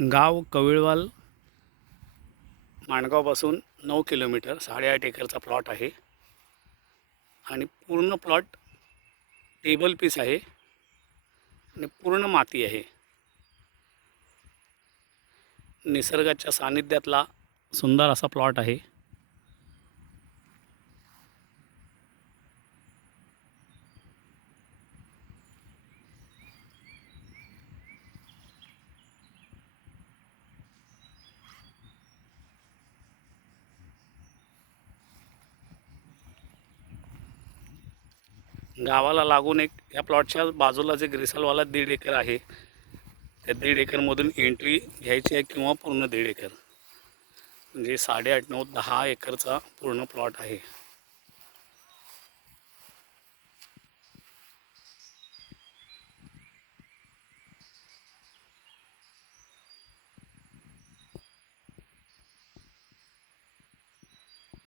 गाव कविळवाल माणगावपासून 9 kilometre 8.5 एकरचा plot आहे आणि पूर्ण प्लॉट टेबल पीस आहे आणि पूर्ण माती आहे. निसर्गाच्या सानिध्यातला सुंदर असा प्लॉट आहे. गावाला लागून एक या प्लॉटच्या बाजूला जे ग्रिसलवाला 1.5 एकर आहे, त्या 1.5 एकरमधून एंट्री घ्यायची आहे किंवा पूर्ण 1.5 एकर म्हणजे 8.5, 9, 10 एकरचा पूर्ण प्लॉट आहे.